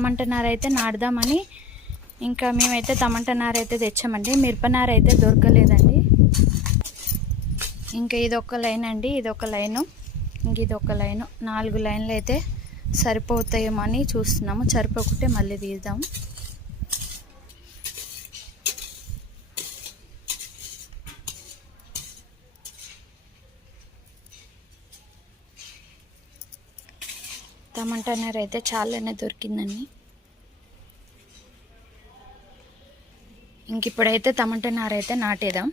టమాటా నార అయితే నాటుదామని ఇంకా మేమైతే టమాటా నార అయితే తెచ్చామండి. మిరప నార అయితే దొరకలేదండి. ఇంకా ఇదొక లైన్ అండి, ఇదొక లైను, ఇంక ఇదొక లైను. 4 లైన్లు అయితే సరిపోతాయేమో అని చూస్తున్నాము. సరిపోకుంటే మళ్ళీ తీద్దాం. టమాటా నార అయితే చాలానే దొరికిందండి. ఇంక ఇప్పుడైతే టమాటా నార అయితే నాటేద్దాం.